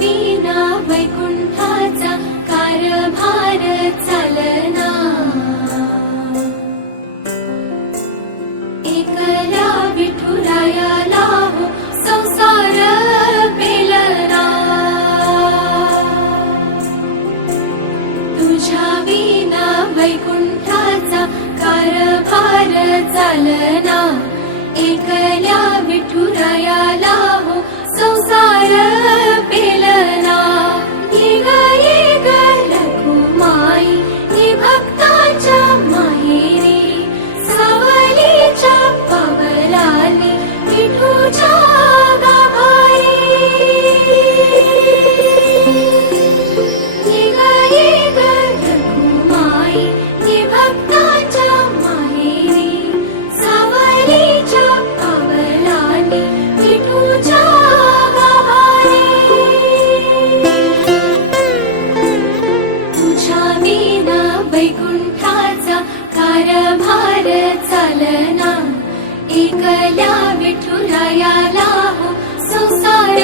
विना वैकुंठाचा कारभार चालना। एकल्या विठुरायाला हो संसार पेलना। तुझ्या विना वैकुंठाचा कारभार चालना। एकल्या विठुरायाला हो संसार पेलना। ये ग रखुमाई ये भक्ताच्या माहेरी सावलीच्या पावलाने विठूच्या गाभारी। ये ग रखुमाई ये भक्ताच्या माहेरी सावलीच्या पावलाने विठूच्या गाभारी। तुझ्या विना वैकुंठाचा कारभार चालना। एकल्या विठुरायाला हो संसार